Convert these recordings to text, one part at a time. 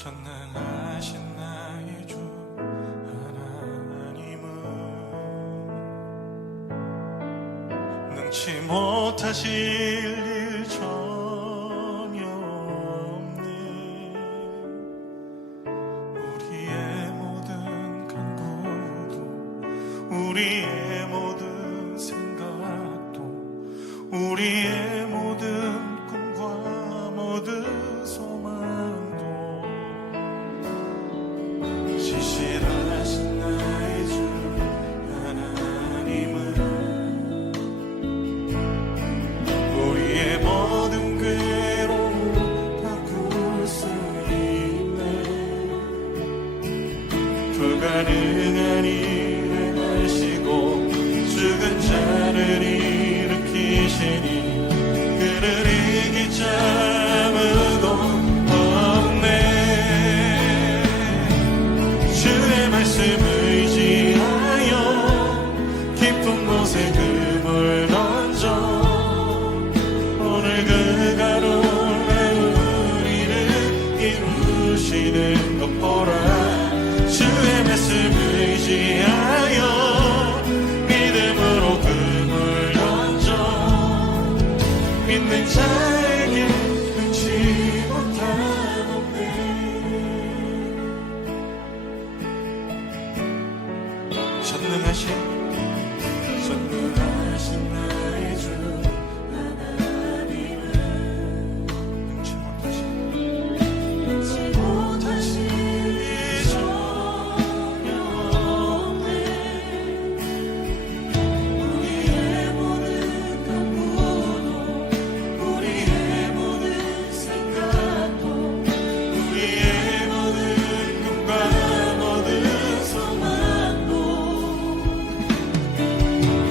전능하신 나의 주 하나님은 능치 못하실 일 전혀 없네. 우리의 모든 간구도 우리의 모든 생각도 우리의 모든 꿈과 모든 소망도 신실하신 나의 주 하나님은 우리의 모든 괴로움 바꿀 수 있네. 불가능한 일을 하시고 죽은 자를 일으키시니 그를 이길 자 아무도 없네. 주의 말씀 의지하여 깊은 곳에 금을 던져 오늘 그 가로에 우리를 이루시는 것 보라. 주의 말씀 의지하여 믿음으로 금을 던져 믿는 자에게 능치 못함 없네. 전능하신 나의 주 하나님은 능치 못하신 일 전혀 없네. 우리의 모든 간구도 우리의 모든 생각도 우리의 모든 꿈과 모든 소망도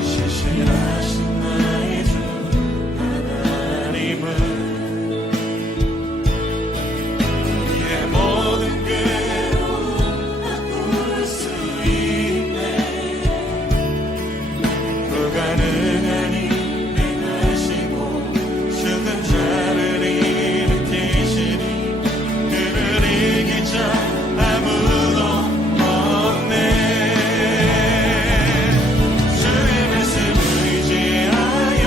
신실하신 나의 주 하나님은 우리의 모든 괴로움 바꿀 수 있네. 불가능한 일을 행하시고 죽은 자를 일으키시니 그를 이길 자 아무도 없네. 주의 말씀 의지하여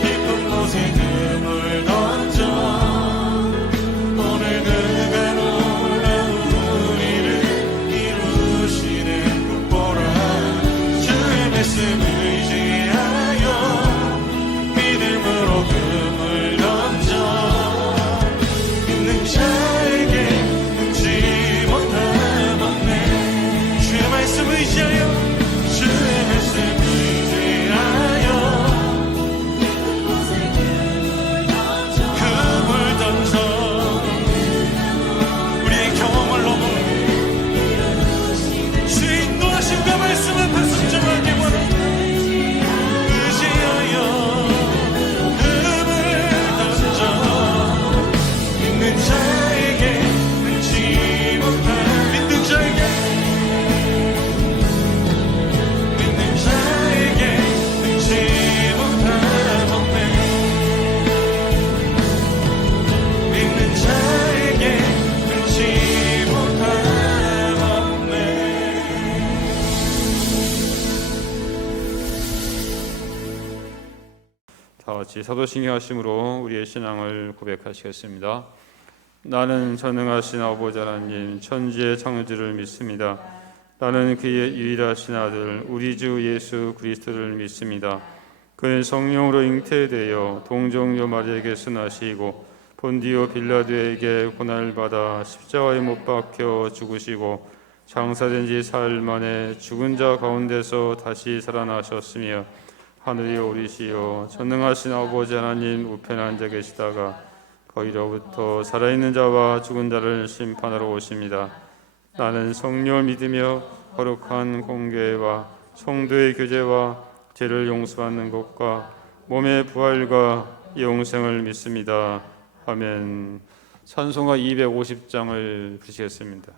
깊은 곳에 금을 던져 오늘 그가 놀라운 우리를 이루시는 것 보라. 주의 말씀 의지하여 믿음으로 금을 던져 믿는 자에게 능치 못함 없네. 주의 말씀 의지하여 주의 말씀 의지하여 금을 던져 우리의 경험을 넘어 주의 인도하심과 말씀 앞에 순종하기 원해. 의지하여 금을 던져 믿는 자에게 능치 못한 믿는 자에게 능치 못한 없네. 믿는 자에게 능치 못한 없네. 다 같이 사도신경 하심으로 우리의 신앙을 고백하시겠습니다. 나는 전능하신 아버지 하나님 천지의 창조주를 믿습니다. 나는 그의 유일하신 아들 우리 주 예수 그리스도를 믿습니다. 그는 성령으로 잉태되어 동정녀 마리아에게서 나시고 본디오 빌라도에게 고난을 받아 십자가에 못 박혀 죽으시고 장사된 지 사흘 만에 죽은 자 가운데서 다시 살아나셨으며 하늘에 오르시어 전능하신 아버지 하나님 우편에 앉아 계시다가 거기로부터 살아있는 자와 죽은 자를 심판하러 오십니다. 나는 성령을 믿으며 거룩한 공교회와 성도의 교제와 죄를 용서받는 것과 몸의 부활과 영생을 믿습니다. 아멘. 찬송가 250장을 부르시겠습니다.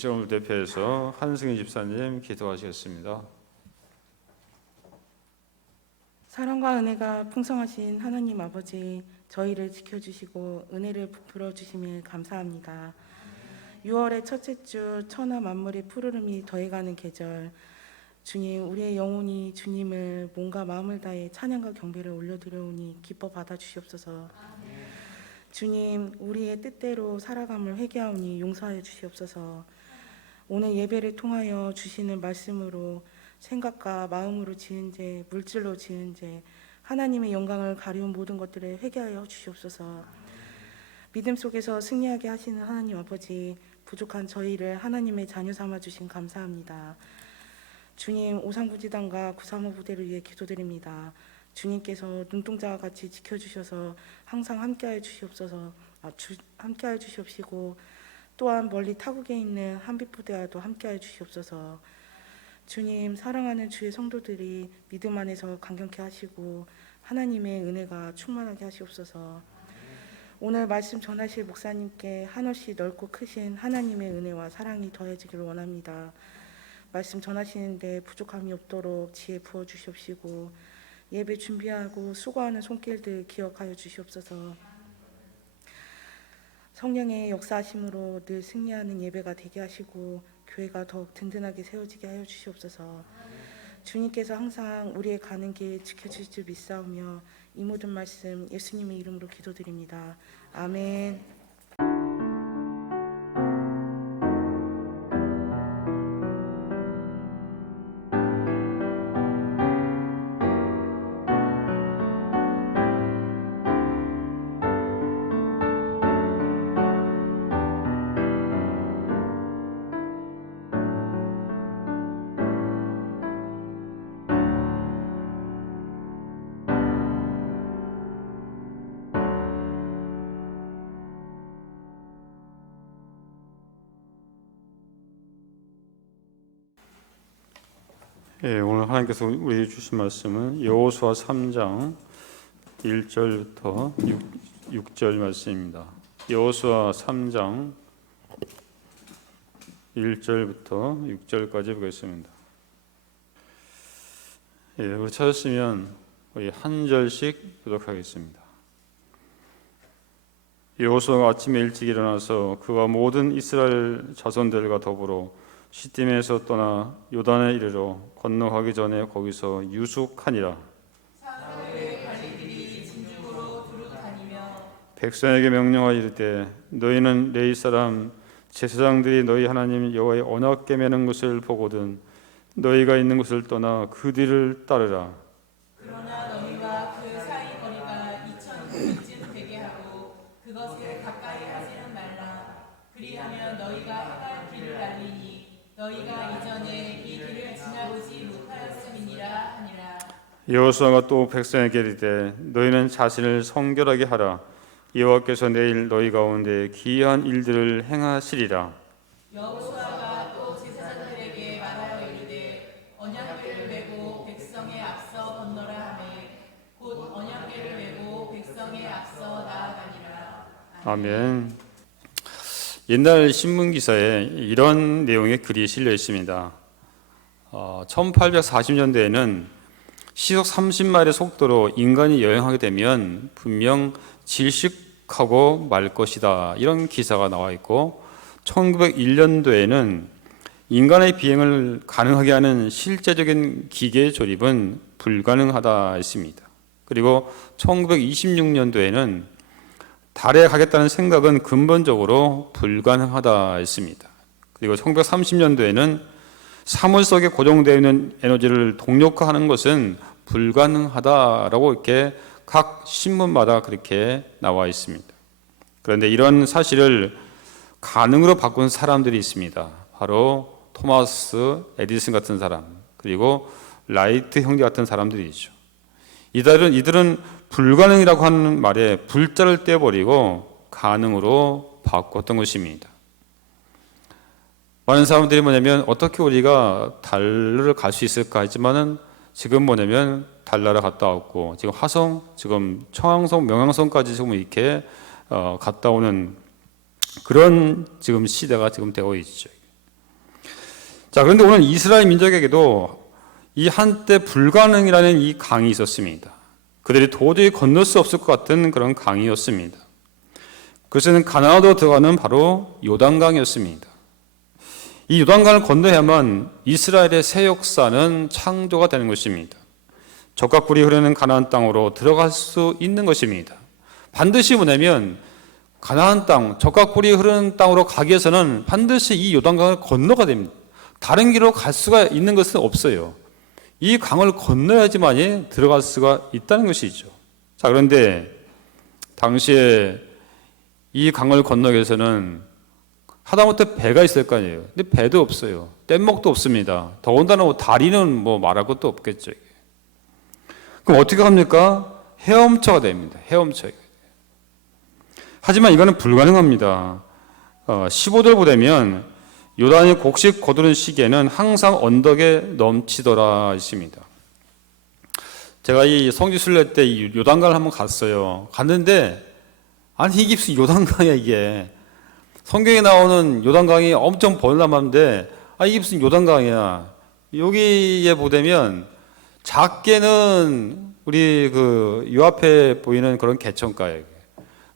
시간을 대표해서 한승희 집사님 기도하시겠습니다. 사랑과 은혜가 풍성하신 하나님 아버지, 저희를 지켜주시고 은혜를 부풀어 주심을 감사합니다. 6월의 첫째 주 천하 만물의 푸르름이 더해가는 계절, 주님, 우리의 영혼이 주님을 몸과 마음을 다해 찬양과 경배를 올려드려오니 기뻐 받아주시옵소서. 주님, 우리의 뜻대로 살아감을 회개하오니 용서하여 주시옵소서. 오늘 예배를 통하여 주시는 말씀으로 생각과 마음으로 지은 죄, 물질로 지은 죄, 하나님의 영광을 가리운 모든 것들을 회개하여 주시옵소서. 믿음 속에서 승리하게 하시는 하나님 아버지, 부족한 저희를 하나님의 자녀 삼아 주신 감사합니다. 주님, 오상부지단과 935 부대를 위해 기도드립니다. 주님께서 눈동자와 같이 지켜주셔서 항상 함께하여 주시옵소서. 함께하여 주시옵시고, 또한 멀리 타국에 있는 한빛부대와도 함께하여 주시옵소서. 주님, 사랑하는 주의 성도들이 믿음 안에서 강경케 하시고 하나님의 은혜가 충만하게 하시옵소서. 오늘 말씀 전하실 목사님께 한없이 넓고 크신 하나님의 은혜와 사랑이 더해지기를 원합니다. 말씀 전하시는데 부족함이 없도록 지혜 부어 주시옵시고, 예배 준비하고 수고하는 손길들 기억하여 주시옵소서. 성령의 역사하심으로 늘 승리하는 예배가 되게 하시고 교회가 더욱 든든하게 세워지게 하여 주시옵소서. 주님께서 항상 우리의 가는 길 지켜주실 줄 믿사오며 이 모든 말씀 예수님의 이름으로 기도드립니다. 아멘. 오늘 하나님께서 우리에게 주신 말씀은 여호수아 3장 1절부터 6절 말씀입니다. 여호수아 3장 1절부터 6절까지 보겠습니다. 우리 찾았으면 우리 한 절씩 교독하겠습니다. 여호수아가 아침에 일찍 일어나서 그와 모든 이스라엘 자손들과 더불어 시딤에서 떠나 요단에 이르러 건너가기 전에 거기서 유숙하니라. 백성에게 명령하여 이르되 너희는 레위 사람 제사장들이 너희 하나님 여호와의 언약궤 매는 것을 보거든 너희가 있는 곳을 떠나 그 뒤를 따르라. 그러나 너희와 그 사이 거리가 2,000규빗쯤 되게 하고 그것을 가까이 하지는 말라. 그리하면 너희가 행할 길을 알리니 너희가 이전에 이 길을 지나보지 못하였음이니라 하니라. 여호수아가 또 백성에게 이르되 너희는 자신을 성결하게 하라. 여호와께서 내일 너희 가운데 기이한 일들을 행하시리라. 여호수아가 또 제사장들에게 말하여 이르되 언약궤를 메고 백성의 앞서 건너라 하매 곧 언약궤를 메고 백성의 앞서 나아가니라. 아멘. 옛날 신문 기사에 이런 내용의 글이 실려 있습니다. 1840년대에는 시속 30마일의 속도로 인간이 여행하게 되면 분명 질식하고 말 것이다, 이런 기사가 나와 있고, 1901년도에는 인간의 비행을 가능하게 하는 실제적인 기계 조립은 불가능하다 했습니다. 그리고 1926년도에는 달에 가겠다는 생각은 근본적으로 불가능하다 했습니다. 그리고 1930년도에는 사물 속에 고정되어 있는 에너지를 동력화하는 것은 불가능하다라고 이렇게 각 신문마다 그렇게 나와 있습니다. 그런데 이런 사실을 가능으로 바꾼 사람들이 있습니다. 바로 토마스 에디슨 같은 사람, 그리고 라이트 형제 같은 사람들이죠. 이들은 불가능이라고 하는 말에 불자를 떼버리고 가능으로 바꿨던 것입니다. 많은 사람들이 뭐냐면 어떻게 우리가 달러를 갈 수 있을까 했지만은 지금 뭐냐면 달나라 갔다 왔고, 지금 화성, 지금 청왕성, 명왕성까지 지금 이렇게 갔다 오는 그런 지금 시대가 지금 되고 있죠. 자, 그런데 오늘 이스라엘 민족에게도 이 한때 불가능이라는 이 강이 있었습니다. 그들이 도저히 건널 수 없을 것 같은 그런 강이었습니다. 그것은 가나안으로 들어가는 바로 요단강이었습니다. 이 요단강을 건너야만 이스라엘의 새 역사는 창조가 되는 것입니다. 젖과 꿀이 흐르는 가나안 땅으로 들어갈 수 있는 것입니다. 반드시 뭐냐면 가나안 땅, 젖과 꿀이 흐르는 땅으로 가기 위해서는 반드시 이 요단강을 건너가 됩니다. 다른 길로 갈 수가 있는 것은 없어요. 이 강을 건너야지만이 들어갈 수가 있다는 것이죠. 자, 그런데 당시에 이 강을 건너기 위해서는 하다못해 배가 있을 거 아니에요. 근데 배도 없어요. 뗏목도 없습니다. 더군다나 뭐 다리는 뭐 말할 것도 없겠죠. 그럼 어떻게 합니까? 헤엄쳐가 됩니다. 헤엄쳐. 하지만 이거는 불가능합니다. 15절 보면 요단이 곡식 거두는 시기에는 항상 언덕에 넘치더라 있습니다. 제가 이 성지순례 때 이 요단강을 한번 갔어요. 갔는데 아니 이게 무슨 요단강이야 이게. 성경에 나오는 요단강이 엄청 범람한데 이게 무슨 요단강이야. 여기에 보면 작게는 우리 요 앞에 보이는 그런 개천가에,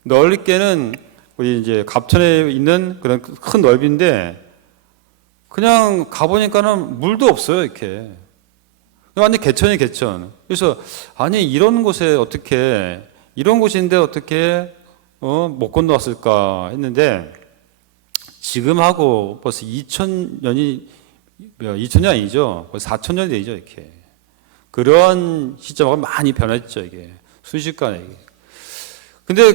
넓게는 우리 이제 갑천에 있는 그런 큰 넓이인데 그냥 가보니까는 물도 없어요, 이렇게. 완전 개천이 개천. 그래서, 아니, 이런 곳에 어떻게, 이런 곳인데 어떻게, 못 건너왔을까 했는데, 지금하고 벌써 2000년이 아니죠. 벌써 4000년이 되죠, 이렇게. 그러한 시점하고 많이 변했죠, 이게. 순식간에. 근데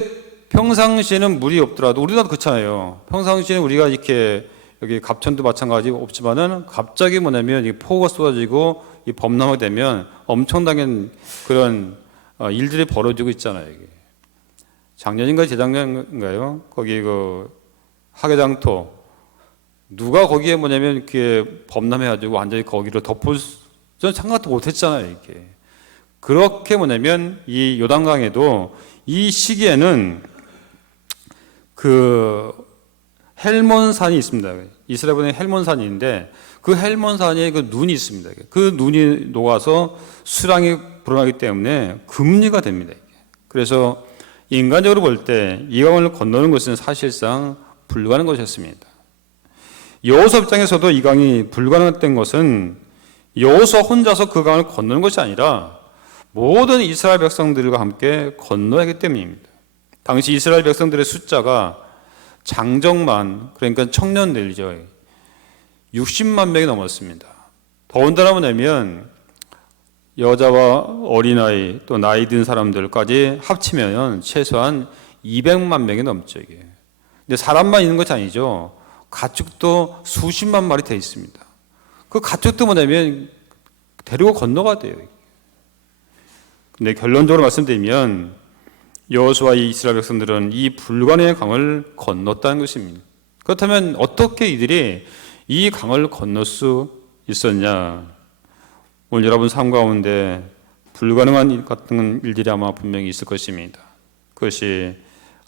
평상시에는 물이 없더라도, 우리나라도 그렇잖아요. 평상시에는 우리가 이렇게 여기 갑천도 마찬가지 없지만은 갑자기 뭐냐면 이 폭우가 쏟아지고 이 범람하게 되면 엄청나게 그런 일들이 벌어지고 있잖아요. 이게. 작년인가 재작년인가요? 거기 하계장터 누가 거기에 뭐냐면 이렇게 범람해가지고 완전히 거기를 덮을 전 생각도 못했잖아요. 이렇게. 그렇게 뭐냐면 이 요단강에도 이 시기에는 헬몬산이 있습니다. 이스라엘에 헬몬산이 있는데 그 헬몬산에 눈이 있습니다. 그 눈이 녹아서 수량이 불어나기 때문에 금리가 됩니다. 그래서 인간적으로 볼 때 이 강을 건너는 것은 사실상 불가능한 것이었습니다. 여호수아 입장에서도 이 강이 불가능했던 것은 여호수아 혼자서 그 강을 건너는 것이 아니라 모든 이스라엘 백성들과 함께 건너야 하기 때문입니다. 당시 이스라엘 백성들의 숫자가 장정만, 그러니까 청년들이죠. 60만 명이 넘었습니다. 더군다나 뭐냐면 여자와 어린아이 또 나이 든 사람들까지 합치면 최소한 200만 명이 넘죠. 이게. 근데 사람만 있는 것이 아니죠. 가축도 수십만 마리 돼 있습니다. 그 가축도 뭐냐면 데리고 건너가야 돼요. 근데 결론적으로 말씀드리면 여호수아 이스라엘 백성들은 이 불가능의 강을 건넜다는 것입니다. 그렇다면 어떻게 이들이 이 강을 건널 수 있었냐? 오늘 여러분 삶 가운데 불가능한 일 같은 일들이 아마 분명히 있을 것입니다. 그것이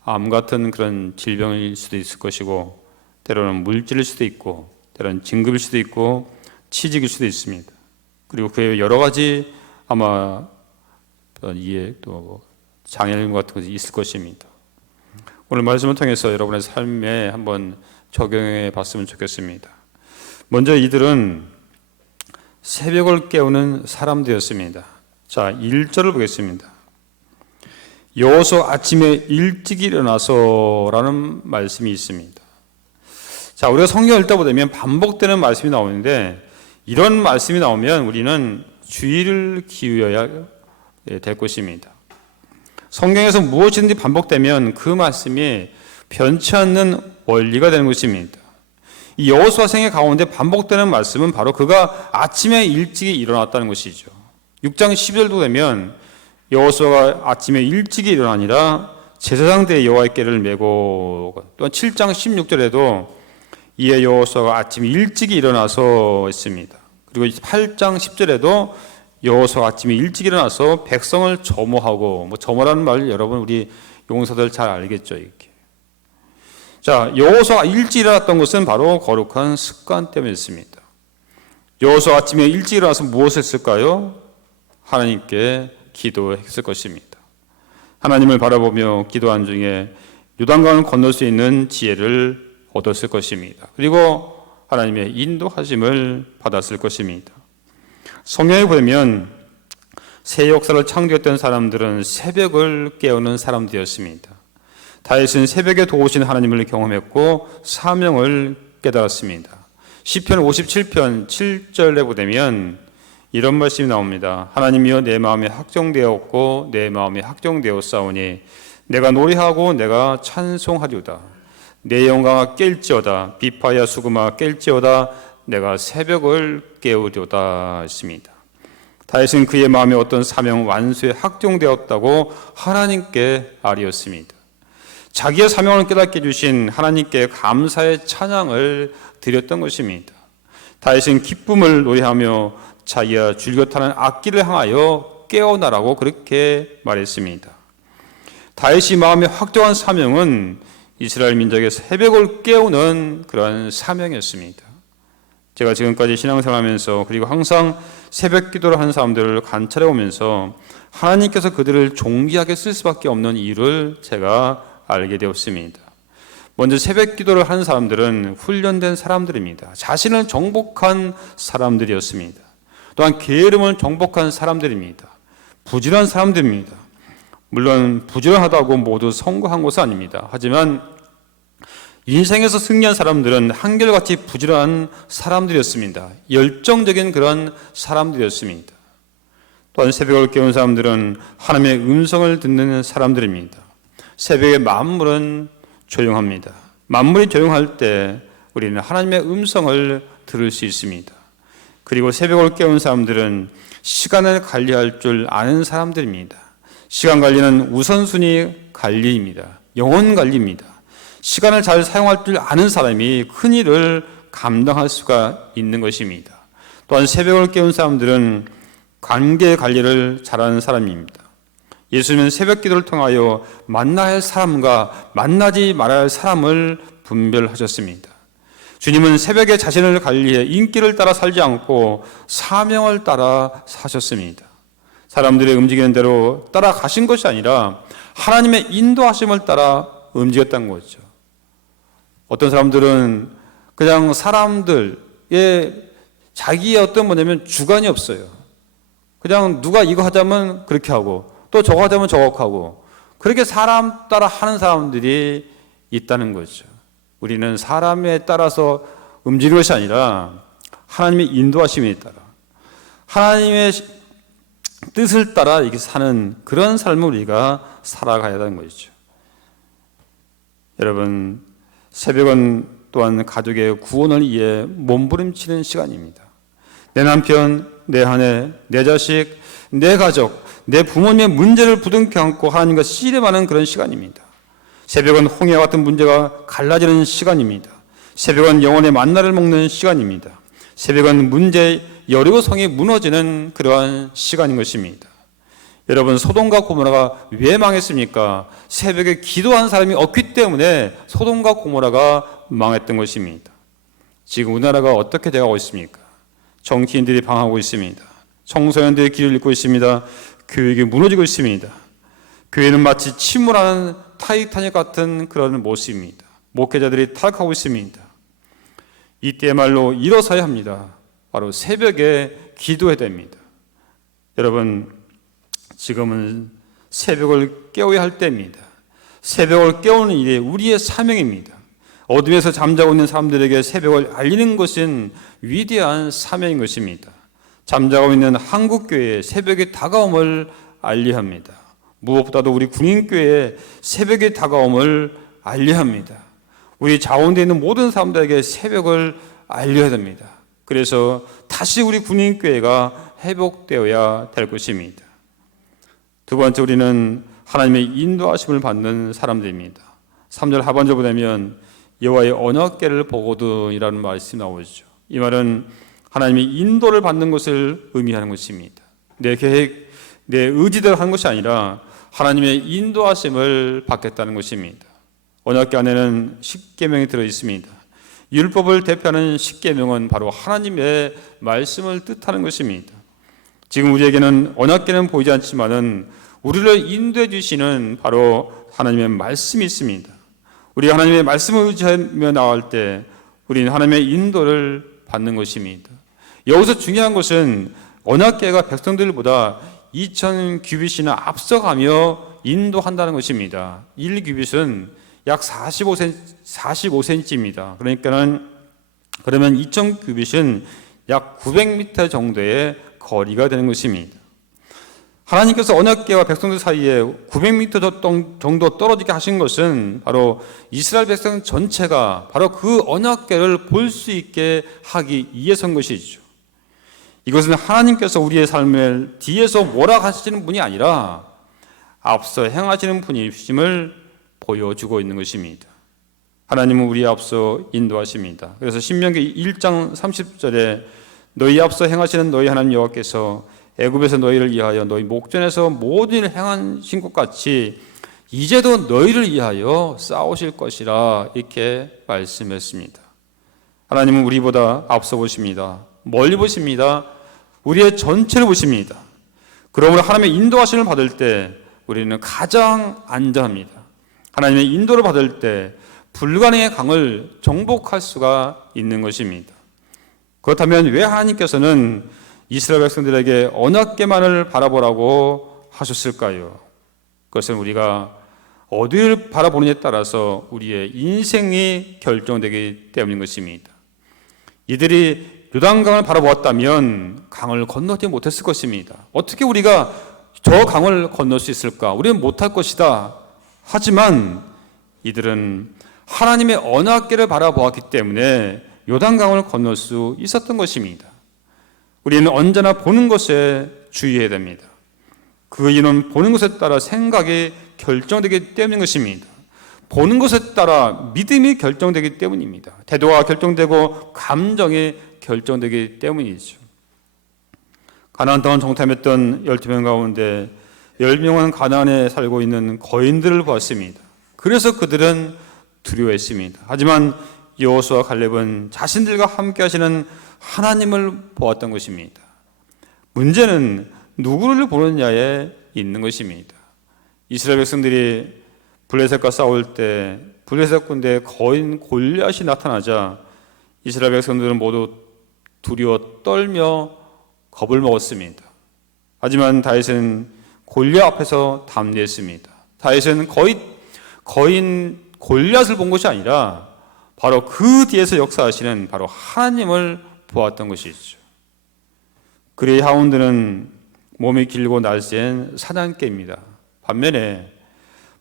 암 같은 그런 질병일 수도 있을 것이고, 때로는 물질일 수도 있고, 때로는 진급일 수도 있고, 취직일 수도 있습니다. 그리고 그의 여러 가지 아마 또 장애인 같은 것이 있을 것입니다. 오늘 말씀을 통해서 여러분의 삶에 한번 적용해 봤으면 좋겠습니다. 먼저 이들은 새벽을 깨우는 사람들이었습니다. 자, 1절을 보겠습니다. 여호수아 아침에 일찍 일어나서라는 말씀이 있습니다. 자, 우리가 성경을 읽다 보면 반복되는 말씀이 나오는데 이런 말씀이 나오면 우리는 주의를 기울여야 될 것입니다. 성경에서 무엇이든지 반복되면 그 말씀이 변치 않는 원리가 되는 것입니다. 이 여호수아 생애 가운데 반복되는 말씀은 바로 그가 아침에 일찍 일어났다는 것이죠. 6장 12절도 되면 여호수아가 아침에 일찍 일어나니라 제사장들의 여호와의 궤를 메고, 또한 7장 16절에도 이에 여호수아가 아침에 일찍 일어나서 했습니다. 그리고 8장 10절에도 여호수아가 아침에 일찍 일어나서 백성을 점호하고, 점호라는 말 여러분 우리 용사들 잘 알겠죠, 이렇게. 자, 여호수아가 일찍 일어났던 것은 바로 거룩한 습관 때문이었습니다. 여호수아 아침에 일찍 일어나서 무엇을 했을까요? 하나님께 기도했을 것입니다. 하나님을 바라보며 기도한 중에 요단강을 건널 수 있는 지혜를 얻었을 것입니다. 그리고 하나님의 인도하심을 받았을 것입니다. 성경에 보면 새 역사를 창조했던 사람들은 새벽을 깨우는 사람들이었습니다. 다윗은 새벽에 도우신 하나님을 경험했고 사명을 깨달았습니다. 시편 57편 7절에 보면 이런 말씀이 나옵니다. 하나님이여 내 마음에 확정되었고 내 마음에 확정되었사오니 내가 노래하고 내가 찬송하리로다. 내 영광아 깰지어다. 비파야 수금아 깰지어다. 내가 새벽을 깨우리로다 했습니다. 다윗은 그의 마음에 어떤 사명 완수에 확정되었다고 하나님께 아뢰었습니다. 자기의 사명을 깨닫게 해주신 하나님께 감사의 찬양을 드렸던 것입니다. 다윗은 기쁨을 노래하며 자기가 즐겨 타는 악기를 향하여 깨어나라고 그렇게 말했습니다. 다윗이 마음에 확정한 사명은 이스라엘 민족의 새벽을 깨우는 그러한 사명이었습니다. 제가 지금까지 신앙생활하면서 그리고 항상 새벽 기도를 하는 사람들을 관찰해 오면서 하나님께서 그들을 존귀하게 쓸 수밖에 없는 이유를 제가 알게 되었습니다. 먼저 새벽 기도를 하는 사람들은 훈련된 사람들입니다. 자신을 정복한 사람들이었습니다. 또한 게으름을 정복한 사람들입니다. 부지런한 사람들입니다. 물론 부지런하다고 모두 성공한 것은 아닙니다. 하지만 인생에서 승리한 사람들은 한결같이 부지런한 사람들이었습니다. 열정적인 그런 사람들이었습니다. 또한 새벽을 깨운 사람들은 하나님의 음성을 듣는 사람들입니다. 새벽에 만물은 조용합니다. 만물이 조용할 때 우리는 하나님의 음성을 들을 수 있습니다. 그리고 새벽을 깨운 사람들은 시간을 관리할 줄 아는 사람들입니다. 시간 관리는 우선순위 관리입니다. 영혼 관리입니다. 시간을 잘 사용할 줄 아는 사람이 큰 일을 감당할 수가 있는 것입니다. 또한 새벽을 깨운 사람들은 관계 관리를 잘하는 사람입니다. 예수님은 새벽 기도를 통하여 만나야 할 사람과 만나지 말아야 할 사람을 분별하셨습니다. 주님은 새벽에 자신을 관리해 인기를 따라 살지 않고 사명을 따라 사셨습니다. 사람들이 움직이는 대로 따라가신 것이 아니라 하나님의 인도하심을 따라 움직였다는 거죠. 어떤 사람들은 그냥 사람들의 자기의 어떤 뭐냐면 주관이 없어요. 그냥 누가 이거 하자면 그렇게 하고 또 저거 하자면 저거 하고 그렇게 사람 따라 하는 사람들이 있다는 거죠. 우리는 사람에 따라서 움직이는 것이 아니라 하나님의 인도하심에 따라 하나님의 뜻을 따라 이렇게 사는 그런 삶을 우리가 살아가야 하는 것이죠. 여러분, 새벽은 또한 가족의 구원을 위해 몸부림치는 시간입니다. 내 남편, 내 아내, 내 자식, 내 가족, 내 부모님의 문제를 부둥켜 안고 하나님과 씨름하는 그런 시간입니다. 새벽은 홍해와 같은 문제가 갈라지는 시간입니다. 새벽은 영혼의 만나를 먹는 시간입니다. 새벽은 문제의 여리고성이 무너지는 그러한 시간인 것입니다. 여러분, 소돔과 고모라가 왜 망했습니까? 새벽에 기도한 사람이 없기 때문에 소돔과 고모라가 망했던 것입니다. 지금 우리나라가 어떻게 되어가고 있습니까? 정치인들이 방하고 있습니다. 청소년들이 길을 잃고 있습니다. 교육이 무너지고 있습니다. 교회는 마치 침몰하는 타이타닉 같은 그런 모습입니다. 목회자들이 타락하고 있습니다. 이때야말로 일어서야 합니다. 바로 새벽에 기도해야 됩니다. 여러분, 지금은 새벽을 깨워야 할 때입니다. 새벽을 깨우는 일이 우리의 사명입니다. 어둠에서 잠자고 있는 사람들에게 새벽을 알리는 것은 위대한 사명인 것입니다. 잠자고 있는 한국교회에 새벽의 다가옴을 알려야 합니다. 무엇보다도 우리 군인교회에 새벽의 다가옴을 알려야 합니다. 우리 자원되어 있는 모든 사람들에게 새벽을 알려야 됩니다. 그래서 다시 우리 군인교회가 회복되어야 될 것입니다. 두 번째, 우리는 하나님의 인도하심을 받는 사람들입니다. 3절 하반절 보면 여호와의 언약궤를 보거든이라는 말씀이 나오죠. 이 말은 하나님의 인도를 받는 것을 의미하는 것입니다. 내 계획, 내 의지대로 하는 것이 아니라 하나님의 인도하심을 받겠다는 것입니다. 언약궤 안에는 10계명이 들어 있습니다. 율법을 대표하는 십계명은 바로 하나님의 말씀을 뜻하는 것입니다. 지금 우리에게는 언약궤는 보이지 않지만은 우리를 인도해 주시는 바로 하나님의 말씀이 있습니다. 우리가 하나님의 말씀을 의지하며 나갈 때 우리는 하나님의 인도를 받는 것입니다. 여기서 중요한 것은 언약궤가 백성들보다 2000규빗이나 앞서가며 인도한다는 것입니다. 1규빗은 약 45cm입니다. 그러면 2000규빗은 약 900m 정도의 거리가 되는 것입니다. 하나님께서 언약궤와 백성들 사이에 900m 정도 떨어지게 하신 것은 바로 이스라엘 백성 전체가 바로 그 언약궤를 볼 수 있게 하기 위해서인 것이죠. 이것은 하나님께서 우리의 삶을 뒤에서 몰아가시는 분이 아니라 앞서 행하시는 분이심을 보여주고 있는 것입니다. 하나님은 우리의 앞서 인도하십니다. 그래서 신명기 1장 30절에 너희 앞서 행하시는 너희 하나님 여호와께서 애굽에서 너희를 위하여 너희 목전에서 모든 일을 행하신 것 같이 이제도 너희를 위하여 싸우실 것이라 이렇게 말씀했습니다. 하나님은 우리보다 앞서 보십니다. 멀리 보십니다. 우리의 전체를 보십니다. 그러므로 하나님의 인도하심을 받을 때 우리는 가장 안전합니다. 하나님의 인도를 받을 때 불가능의 강을 정복할 수가 있는 것입니다. 그렇다면 왜 하나님께서는 이스라엘 백성들에게 언약궤만을 바라보라고 하셨을까요? 그것은 우리가 어디를 바라보느냐에 따라서 우리의 인생이 결정되기 때문인 것입니다. 이들이 요단강을 바라보았다면 강을 건너지 못했을 것입니다. 어떻게 우리가 저 강을 건널 수 있을까? 우리는 못할 것이다. 하지만 이들은 하나님의 언약궤를 바라보았기 때문에 요단강을 건널 수 있었던 것입니다. 우리는 언제나 보는 것에 주의해야 됩니다. 그 이유는 보는 것에 따라 생각이 결정되기 때문인 것입니다. 보는 것에 따라 믿음이 결정되기 때문입니다. 태도가 결정되고 감정이 결정되기 때문이죠. 가나안 땅을 정탐했던 12명 가운데 10명은 가나안에 살고 있는 거인들을 보았습니다. 그래서 그들은 두려워했습니다. 하지만 여호수아와 갈렙은 자신들과 함께 하시는 하나님을 보았던 것입니다. 문제는 누구를 보느냐에 있는 것입니다. 이스라엘 백성들이 블레셋과 싸울 때 블레셋 군대에 거인 골리앗이 나타나자 이스라엘 백성들은 모두 두려워 떨며 겁을 먹었습니다. 하지만 다윗은 골리앗 앞에서 담대했습니다. 다윗은 거인 골리앗을 본 것이 아니라 바로 그 뒤에서 역사하시는 바로 하나님을 보았던 것이죠. 그레이 하운드는 몸이 길고 날쌘 사냥개입니다. 반면에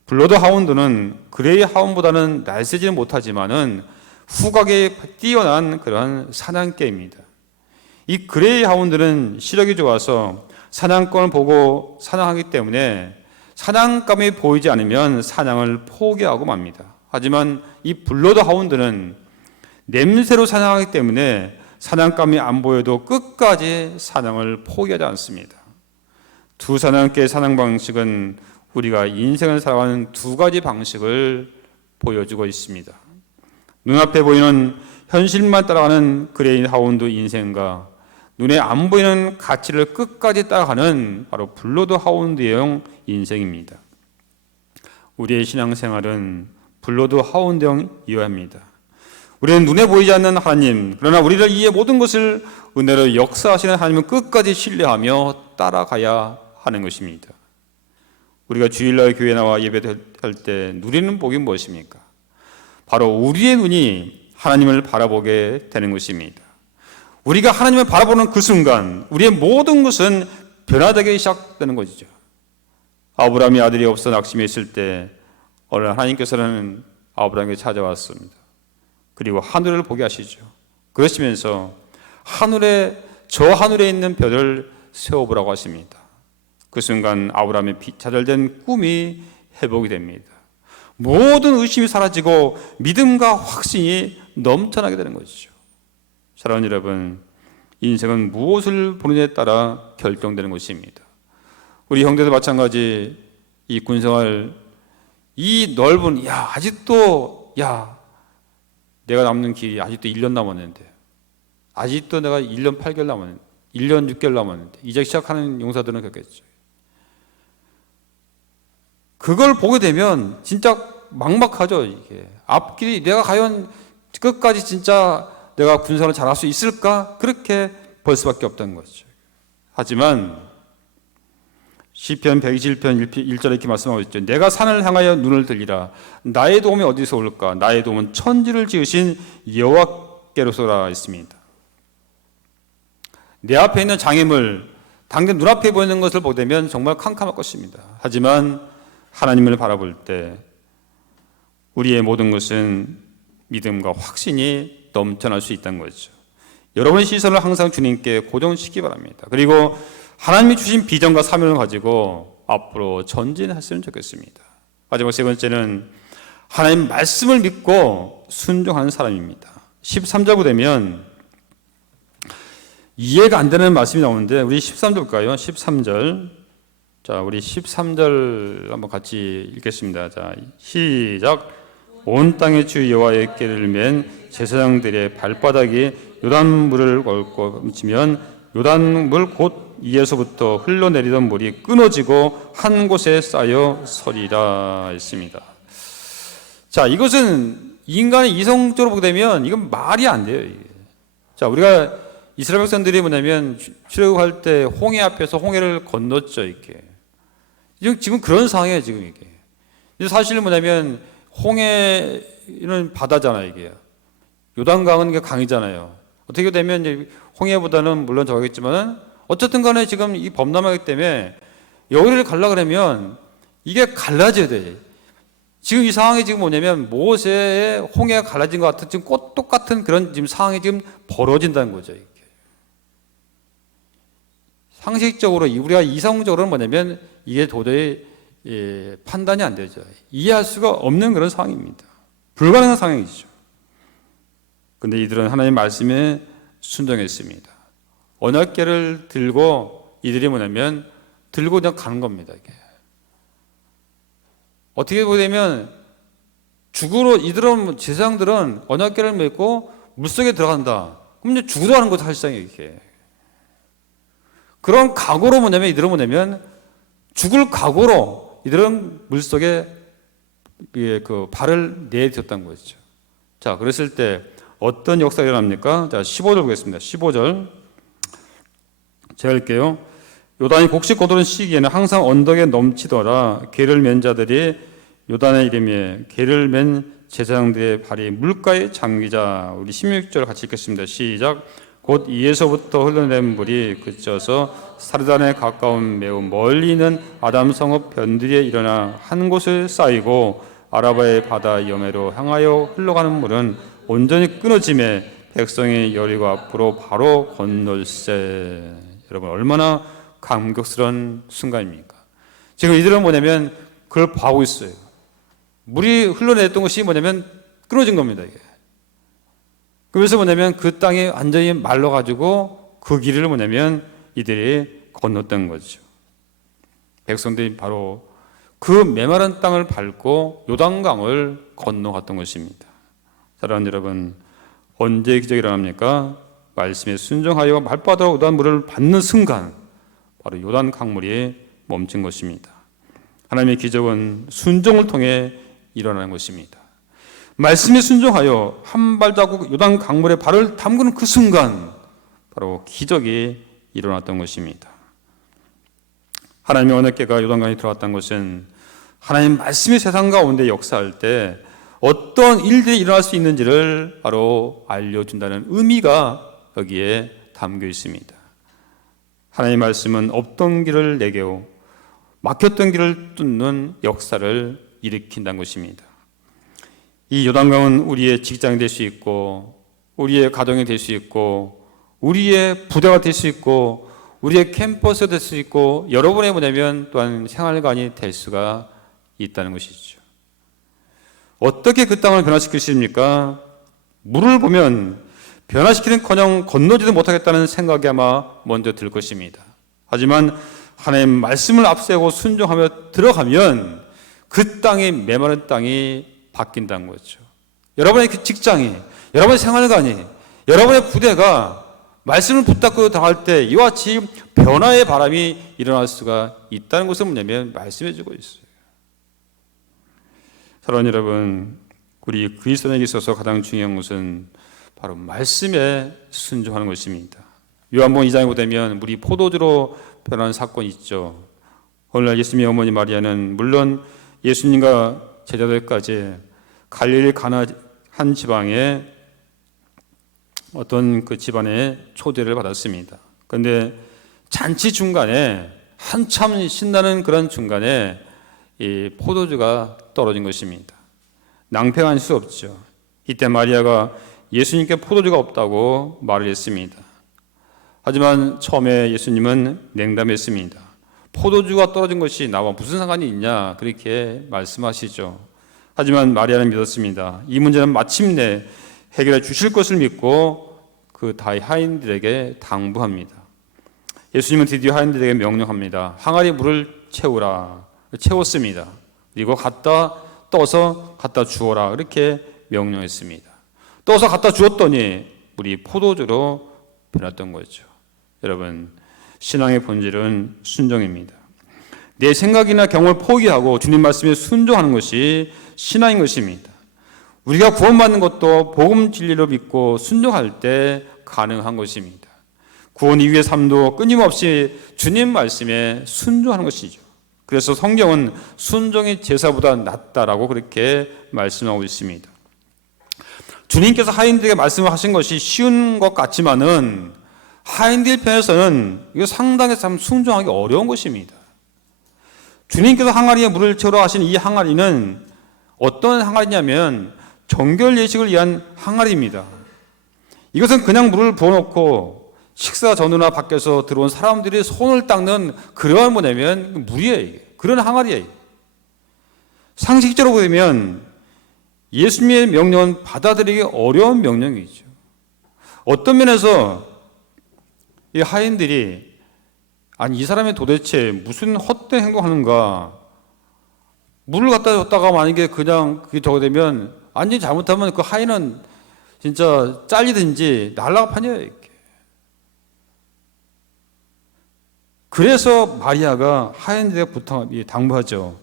블러드 하운드는 그레이 하운드보다는 날쌘지는 못하지만은 후각에 뛰어난 그런 사냥개입니다. 이 그레이 하운드는 시력이 좋아서 사냥꾼을 보고 사냥하기 때문에 사냥감이 보이지 않으면 사냥을 포기하고 맙니다. 하지만 이 블러드 하운드는 냄새로 사냥하기 때문에 사냥감이 안 보여도 끝까지 사냥을 포기하지 않습니다. 두 사냥개의 사냥 방식은 우리가 인생을 살아가는 두 가지 방식을 보여주고 있습니다. 눈앞에 보이는 현실만 따라가는 그레이 하운드 인생과 눈에 안 보이는 가치를 끝까지 따라가는 바로 블러드 하운드형 인생입니다. 우리의 신앙생활은 블러드 하운드형이어야 합니다. 우리는 눈에 보이지 않는 하나님, 그러나 우리를 위해 모든 것을 은혜로 역사하시는 하나님은 끝까지 신뢰하며 따라가야 하는 것입니다. 우리가 주일날 교회 나와 예배할 때 누리는 복이 무엇입니까? 바로 우리의 눈이 하나님을 바라보게 되는 것입니다. 우리가 하나님을 바라보는 그 순간 우리의 모든 것은 변화되기 시작되는 것이죠. 아브라함이 아들이 없어 낙심해 있을 때 어느 날 하나님께서는 아브라함에게 찾아왔습니다. 그리고 하늘을 보게 하시죠. 그러시면서 저 하늘에 있는 별을 세워보라고 하십니다. 그 순간 아브라함의 좌절된 꿈이 회복이 됩니다. 모든 의심이 사라지고 믿음과 확신이 넘쳐나게 되는 것이죠. 사랑하는 여러분, 인생은 무엇을 보느냐에 따라 결정되는 것입니다. 우리 형제도 마찬가지 이 군생활 이 넓은 아직도 내가 남는 길이 아직도 1년 남았는데, 아직도 내가 1년 8개월 남았는데, 1년 6개월 남았는데, 이제 시작하는 용사들은 그렇겠죠. 그걸 보게 되면 진짜 막막하죠. 이게 앞길이 내가 과연 끝까지 진짜 내가 군사를 잘할 수 있을까? 그렇게 볼 수밖에 없다는 거죠. 하지만 시편 121편 1절에 이렇게 말씀하고 있죠. 내가 산을 향하여 눈을 들리라. 나의 도움이 어디서 올까? 나의 도움은 천지를 지으신 여호와께로서라 있습니다. 내 앞에 있는 장애물, 당장 눈앞에 보이는 것을 보게 되면 정말 캄캄할 것입니다. 하지만 하나님을 바라볼 때 우리의 모든 것은 믿음과 확신이 넘쳐날 수 있다는 거죠. 여러분의 시선을 항상 주님께 고정시키기 바랍니다. 그리고 하나님이 주신 비전과 사명을 가지고 앞으로 전진했으면 좋겠습니다. 마지막 세 번째는 하나님 말씀을 믿고 순종하는 사람입니다. 13절부 되면 이해가 안 되는 말씀이 나오는데 우리 13절 볼까요? 13절. 자, 우리 13절 한번 같이 읽겠습니다. 자, 시작. 온 땅의 주 여호와의 께를 맨 제사장들의 발바닥이 요단물을 걷고 치면 요단물 곧 이에서부터 흘러내리던 물이 끊어지고 한 곳에 쌓여 서리라 했습니다. 자, 이것은 인간의 이성적으로 보게 되면 이건 말이 안 돼요. 이게. 자, 우리가 이스라엘 백성들이 뭐냐면 출애굽할 때 홍해 앞에서 홍해를 건넜죠. 이렇게. 지금 그런 상황이에요. 지금 이게. 사실 뭐냐면 홍해는 바다잖아요. 이게. 요단강은 강이잖아요. 어떻게 되면 이제 홍해보다는 물론 저겠지만 어쨌든 간에 지금 이 범람하기 때문에 여기를 가려 그러면 이게 갈라져야 돼. 지금 이 상황이 지금 뭐냐면 모세의 홍해가 갈라진 것 같은 지금 똑같은 그런 지금 상황이 지금 벌어진다는 거죠. 이게. 상식적으로 우리가 이성적으로는 뭐냐면 이게 도저히 판단이 안 되죠. 이해할 수가 없는 그런 상황입니다. 불가능한 상황이죠. 그런데 이들은 하나님의 말씀에 순종했습니다. 언약궤를 들고 이들이 뭐냐면 들고 그냥 가는 겁니다. 이게. 어떻게 보면 죽으러 이들은 제사장들은 언약궤를 메고 물속에 들어간다. 그럼 이제 죽으러 가는 거죠. 사실상 이렇게. 그런 각오로 뭐냐면 이들은 뭐냐면 죽을 각오로 이들은 물속에 그 발을 내딛었다는 거죠. 자, 그랬을 때 어떤 역사가 일어납니까? 자, 15절 보겠습니다. 15절. 제가 할게요. 요단이 곡식 거두는 시기에는 항상 언덕에 넘치더라. 개를 맨 자들이 요단의 이름에 개를 맨 제사장들의 발이 물가에 잠기자. 우리 16절 같이 읽겠습니다. 시작. 곧 이에서부터 흘러내린 물이 그쳐서 사르단에 가까운 매우 멀리 있는 아담 성읍 변두리에 일어나 한 곳에 쌓이고 아라바의 바다 여매로 향하여 흘러가는 물은 온전히 끊어짐에 백성이 여리고 앞으로 바로 건널세. 여러분 얼마나 감격스러운 순간입니까? 지금 이들은 뭐냐면 그걸 봐오고 있어요. 물이 흘러냈던 것이 뭐냐면 끊어진 겁니다. 이게. 그래서 뭐냐면 그 땅이 완전히 말라가지고 그 길을 뭐냐면 이들이 건넜던 거죠. 백성들이 바로 그 메마른 땅을 밟고 요단강을 건너갔던 것입니다. 사랑하는 여러분, 언제 기적이 일어납니까? 말씀에 순종하여 발바닥으로 요단물을 받는 순간 바로 요단 강물이 멈춘 것입니다. 하나님의 기적은 순종을 통해 일어나는 것입니다. 말씀에 순종하여 한 발자국 요단 강물에 발을 담그는 그 순간 바로 기적이 일어났던 것입니다. 하나님의 언약궤가 요단강에 들어갔다는 것은 하나님 말씀이 세상 가운데 역사할 때 어떤 일들이 일어날 수 있는지를 바로 알려준다는 의미가 여기에 담겨 있습니다. 하나님의 말씀은 없던 길을 내게오 막혔던 길을 뚫는 역사를 일으킨다는 것입니다. 이 요단강은 우리의 직장이 될 수 있고 우리의 가정이 될 수 있고 우리의 부대가 될 수 있고 우리의 캠퍼스가 될 수 있고 여러분의 뭐냐면 또한 생활관이 될 수가 있다는 것이죠. 어떻게 그 땅을 변화시키십니까? 물을 보면 변화시키는커녕 건너지도 못하겠다는 생각이 아마 먼저 들 것입니다. 하지만 하나님 말씀을 앞세우고 순종하며 들어가면 그 땅이 메마른 땅이 바뀐다는 거죠. 여러분의 그 직장이, 여러분의 생활관이, 여러분의 부대가 말씀을 붙잡고 당할 때 이와 같이 변화의 바람이 일어날 수가 있다는 것은 뭐냐면 말씀해 주고 있어요. 사랑하는 여러분, 우리 그리스도인에게 있어서 가장 중요한 것은 바로 말씀에 순종하는 것입니다. 요한복음 2장에 보면 우리 포도주로 변하는 사건이 있죠. 오늘날 예수님의 어머니 마리아는 물론 예수님과 제자들까지 갈릴리 가나 한 지방에 어떤 그 집안에 초대를 받았습니다. 그런데 잔치 중간에 한참 신나는 그런 중간에 이 포도주가 떨어진 것입니다. 낭패할 수 없죠. 이때 마리아가 예수님께 포도주가 없다고 말을 했습니다. 하지만 처음에 예수님은 냉담했습니다. 포도주가 떨어진 것이 나와 무슨 상관이 있냐 그렇게 말씀하시죠. 하지만 마리아는 믿었습니다. 이 문제는 마침내 해결해 주실 것을 믿고 그 다이 하인들에게 당부합니다. 예수님은 드디어 하인들에게 명령합니다. 항아리 물을 채우라. 채웠습니다. 그리고 떠서 갖다 주어라. 이렇게 명령했습니다. 떠서 갖다 주었더니 물이 포도주로 변했던 거죠. 여러분, 신앙의 본질은 순종입니다. 내 생각이나 경험을 포기하고 주님 말씀에 순종하는 것이 신앙인 것입니다. 우리가 구원받는 것도 복음 진리로 믿고 순종할 때 가능한 것입니다. 구원 이후의 삶도 끊임없이 주님 말씀에 순종하는 것이죠. 그래서 성경은 순종이 제사보다 낫다라고 그렇게 말씀하고 있습니다. 주님께서 하인들에게 말씀하신 것이 쉬운 것 같지만은 하인들 편에서는 이거 상당히 참 순종하기 어려운 것입니다. 주님께서 항아리에 물을 채우러 하신 이 항아리는 어떤 항아리냐면 정결 예식을 위한 항아리입니다. 이것은 그냥 물을 부어놓고 식사 전후나 밖에서 들어온 사람들이 손을 닦는 그러한 뭐냐면 물이에요. 이게. 그런 항아리예요. 상식적으로 보면 예수님의 명령은 받아들이기 어려운 명령이죠. 어떤 면에서 이 하인들이 아니 이 사람이 도대체 무슨 헛된 행동하는가, 물을 갖다 줬다가 만약에 그냥 그게 저거 되면 완전히 잘못하면 그 하인은 진짜 잘리든지 날라가 파녀요. 이렇게. 그래서 마리아가 하인들에게 당부하죠.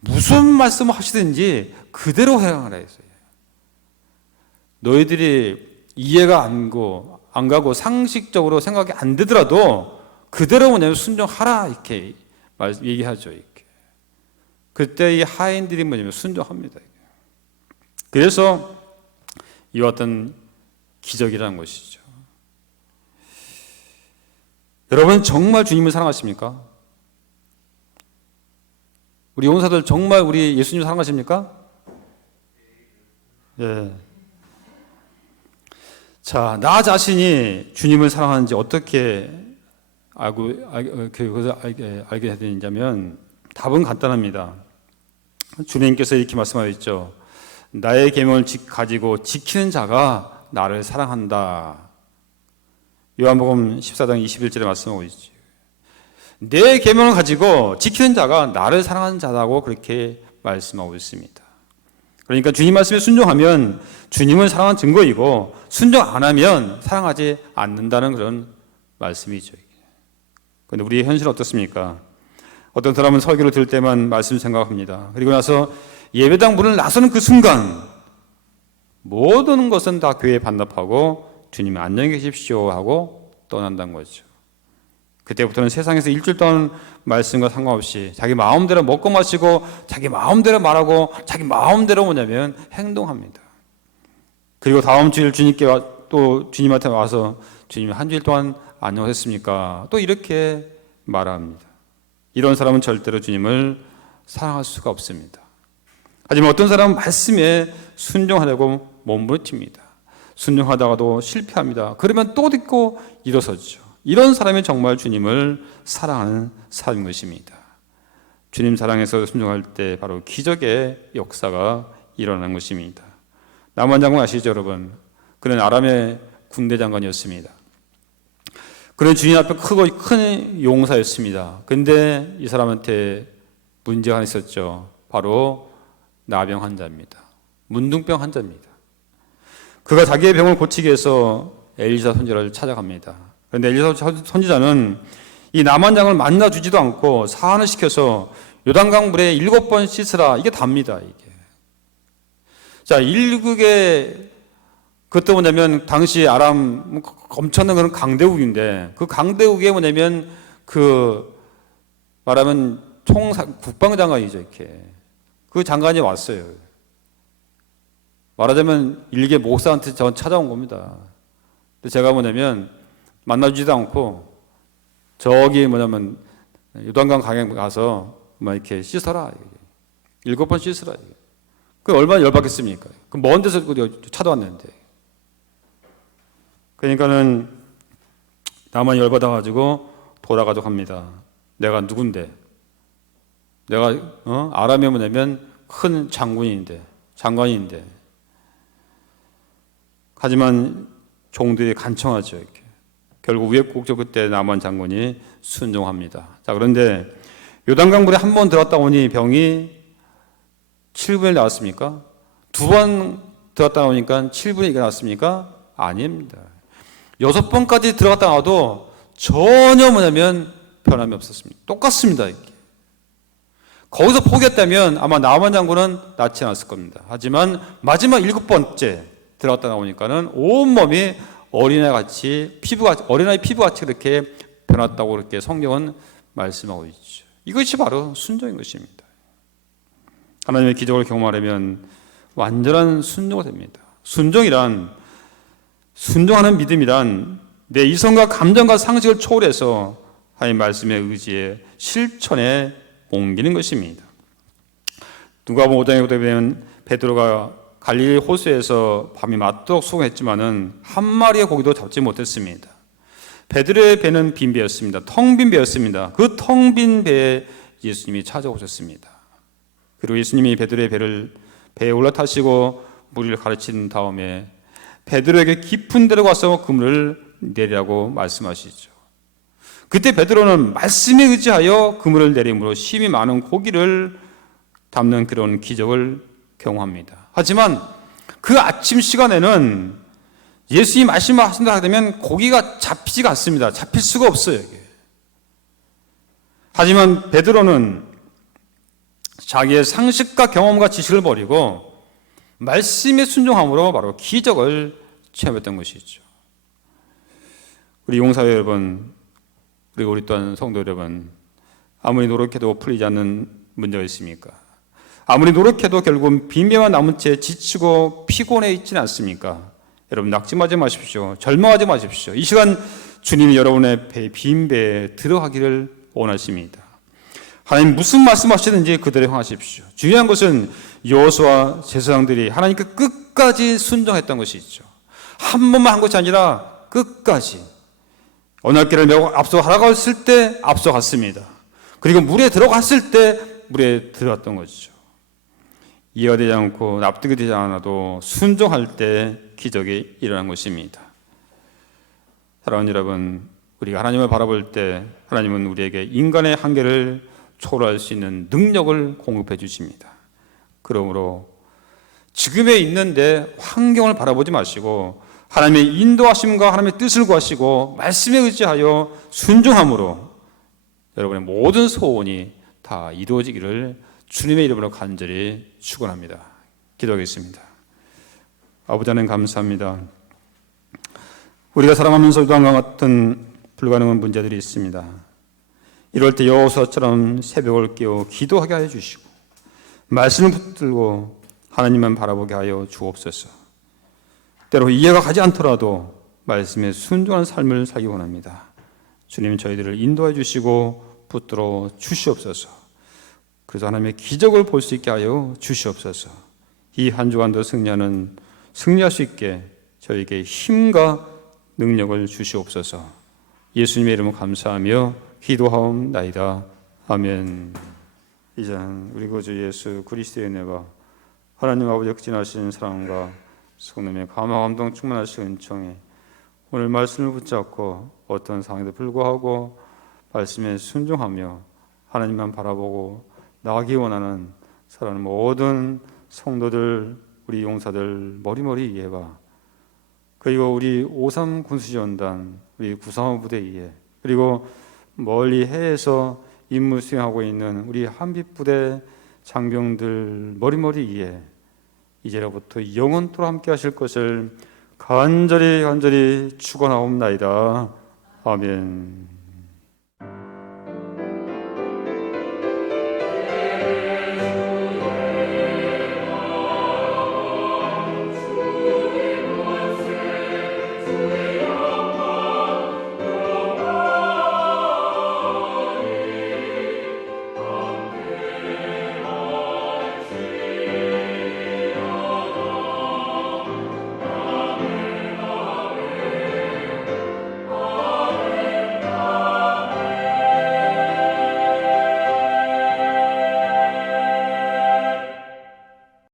무슨 말씀을 하시든지 그대로 행하라 했어요. 너희들이 이해가 안 가고 상식적으로 생각이 안 되더라도 그대로 뭐냐면 순종하라 이렇게 얘기하죠. 이렇게. 그때 이 하인들이 뭐냐면 순종합니다. 그래서 이와 같은 기적이라는 것이죠. 여러분 정말 주님을 사랑하십니까? 우리 용사들 정말 우리 예수님 사랑하십니까? 예. 자, 나 자신이 주님을 사랑하는지 어떻게 알게 해야 되냐면 답은 간단합니다. 주님께서 이렇게 말씀하셨죠. 나의 계명을 가지고 지키는 자가 나를 사랑한다. 요한복음 14장 21절에 말씀하고 있죠. 내 계명을 가지고 지키는 자가 나를 사랑하는 자라고 그렇게 말씀하고 있습니다. 그러니까 주님 말씀에 순종하면 주님을 사랑하는 증거이고 순종 안 하면 사랑하지 않는다는 그런 말씀이죠. 그런데 우리의 현실은 어떻습니까? 어떤 사람은 설교를 들을 때만 말씀 생각합니다. 그리고 나서 예배당 문을 나서는 그 순간 모든 것은 다 교회에 반납하고 주님 안녕히 계십시오 하고 떠난다는 거죠. 그때부터는 세상에서 일주일 동안 말씀과 상관없이 자기 마음대로 먹고 마시고 자기 마음대로 말하고 자기 마음대로 뭐냐면 행동합니다. 그리고 다음 주일 또 주님한테 와서 주님 한 주일 동안 안녕하셨습니까? 또 이렇게 말합니다. 이런 사람은 절대로 주님을 사랑할 수가 없습니다. 하지만 어떤 사람은 말씀에 순종하려고 몸부림칩니다. 순종하다가도 실패합니다. 그러면 또 듣고 일어서죠. 이런 사람이 정말 주님을 사랑하는 사람인 것입니다. 주님 사랑해서 순종할 때 바로 기적의 역사가 일어나는 것입니다. 나만 장군 아시죠, 여러분? 그는 아람의 군대 장관이었습니다. 그는 주님 앞에 큰 용사였습니다. 근데 이 사람한테 문제가 하나 있었죠. 바로 나병 환자입니다. 문둥병 환자입니다. 그가 자기의 병을 고치기 위해서 엘리사 선지자를 찾아갑니다. 그런데 엘리사 선지자는 이 나만 장을 만나주지도 않고 사안을 시켜서 요단강 물에 7번 씻으라, 이게 답니다. 이게. 자, 일국의 그것도 뭐냐면 당시 아람 엄청난 그런 강대국인데, 그 강대국에 뭐냐면 그 말하면 국방장관이죠. 이렇게 그 장관이 왔어요. 말하자면 일개 목사한테 전 찾아온 겁니다. 근데 제가 뭐냐면 만나주지도 않고 저기 뭐냐면 요단강 강에 가서 막 이렇게 씻어라, 7번 씻으라. 그 얼마나 열받겠습니까? 그 먼 데서 찾아왔는데. 그러니까는 나만 열받아가지고 돌아가지고 합니다. 내가 누군데? 내가 아람에 뭐냐면 큰 장관인데. 하지만 종들이 간청하죠. 이렇게. 결국 우여곡절 그때 나만 장군이 순종합니다. 자, 그런데 요단강 물에 한 번 들어갔다 오니 병이 7분에 나왔습니까? 2번 들어갔다 오니까 7분에 이게 나왔습니까? 아닙니다. 6번까지 들어갔다 나와도 전혀 뭐냐면 변함이 없었습니다. 똑같습니다. 이렇게. 거기서 포기했다면 아마 나만 장군은 낫지 않았을 겁니다. 하지만 마지막 7번째 들어갔다 나오니까는 온몸이 어린아이 피부같이 그렇게 변했다고 그렇게 성경은 말씀하고 있죠. 이것이 바로 순종인 것입니다. 하나님의 기적을 경험하려면 완전한 순종이 됩니다. 순종하는 믿음이란 내 이성과 감정과 상식을 초월해서 하나님 말씀의 의지에 실천에 옮기는 것입니다. 누가복음 5장에 보면 베드로가 갈릴리 호수에서 밤이 맞도록 수고했지만은 한 마리의 고기도 잡지 못했습니다. 베드로의 배는 빈 배였습니다. 텅 빈 배였습니다. 그 텅 빈 배에 예수님이 찾아오셨습니다. 그리고 예수님이 베드로의 배에 올라타시고 무리를 가르친 다음에 베드로에게 깊은 데로 가서 그물을 내리라고 말씀하시죠. 그때 베드로는 말씀에 의지하여 그물을 내림으로 심히 많은 고기를 담는 그런 기적을 경험합니다. 하지만 그 아침 시간에는 예수님이 말씀하신다 하면 고기가 잡히지가 않습니다. 잡힐 수가 없어요. 이게. 하지만 베드로는 자기의 상식과 경험과 지식을 버리고 말씀에 순종함으로 바로 기적을 체험했던 것이죠. 우리 용사회 여러분, 그리고 우리 또한 성도 여러분, 아무리 노력해도 풀리지 않는 문제가 있습니까? 아무리 노력해도 결국은 빈배만 남은 채 지치고 피곤해 있지는 않습니까? 여러분 낙심하지 마십시오. 절망하지 마십시오. 이 시간 주님이 여러분의 빈 배에 들어가기를 원하십니다. 하나님 무슨 말씀하시든지 그대로 행하십시오. 중요한 것은 여호수아 제사장들이 하나님께 끝까지 순종했던 것이죠. 한 번만 한 것이 아니라 끝까지 언약궤를 메고 앞서가갔을 때 앞서갔습니다. 그리고 물에 들어갔을 때 물에 들어갔던 것이죠. 이해가 되지 않고 납득이 되지 않아도 순종할 때 기적이 일어난 것입니다. 사랑하는 여러분, 우리가 하나님을 바라볼 때 하나님은 우리에게 인간의 한계를 초월할 수 있는 능력을 공급해 주십니다. 그러므로 지금에 있는데 환경을 바라보지 마시고 하나님의 인도하심과 하나님의 뜻을 구하시고 말씀에 의지하여 순종함으로 여러분의 모든 소원이 다 이루어지기를 주님의 이름으로 간절히 축원합니다. 기도하겠습니다. 아버지 하나님 감사합니다. 우리가 살아가면서 요단강 같은 불가능한 문제들이 있습니다. 이럴 때 여호수아처럼 새벽을 깨워 기도하게 하여 주시고 말씀을 붙들고 하나님만 바라보게 하여 주옵소서. 때로 이해가 가지 않더라도 말씀에 순종하는 삶을 살기 원합니다. 주님 저희들을 인도해 주시고 붙들어 주시옵소서. 그래서 하나님의 기적을 볼 수 있게 하여 주시옵소서. 이 한 주간도 승리할 수 있게 저에게 힘과 능력을 주시옵소서. 예수님의 이름으로 감사하며 기도하옵나이다. 아멘. 이제는 우리 구주 예수 그리스도의 은혜가 하나님 아버지의 극진하신 사랑과 성령의 감화 감동 충만하신 은총이 오늘 말씀을 붙잡고 어떤 상황에도 불구하고 말씀에 순종하며 하나님만 바라보고 나가기 원하는 사랑하는 모든 성도들, 우리 용사들 머리머리 이해가 그리고 우리 53 군수지원단, 우리 935 부대 위에, 그리고 멀리 해에서 임무 수행하고 있는 우리 한빛부대 장병들 머리머리 위에 이제로부터 영원토록 함께 하실 것을 간절히 축원하옵나이다. 아멘.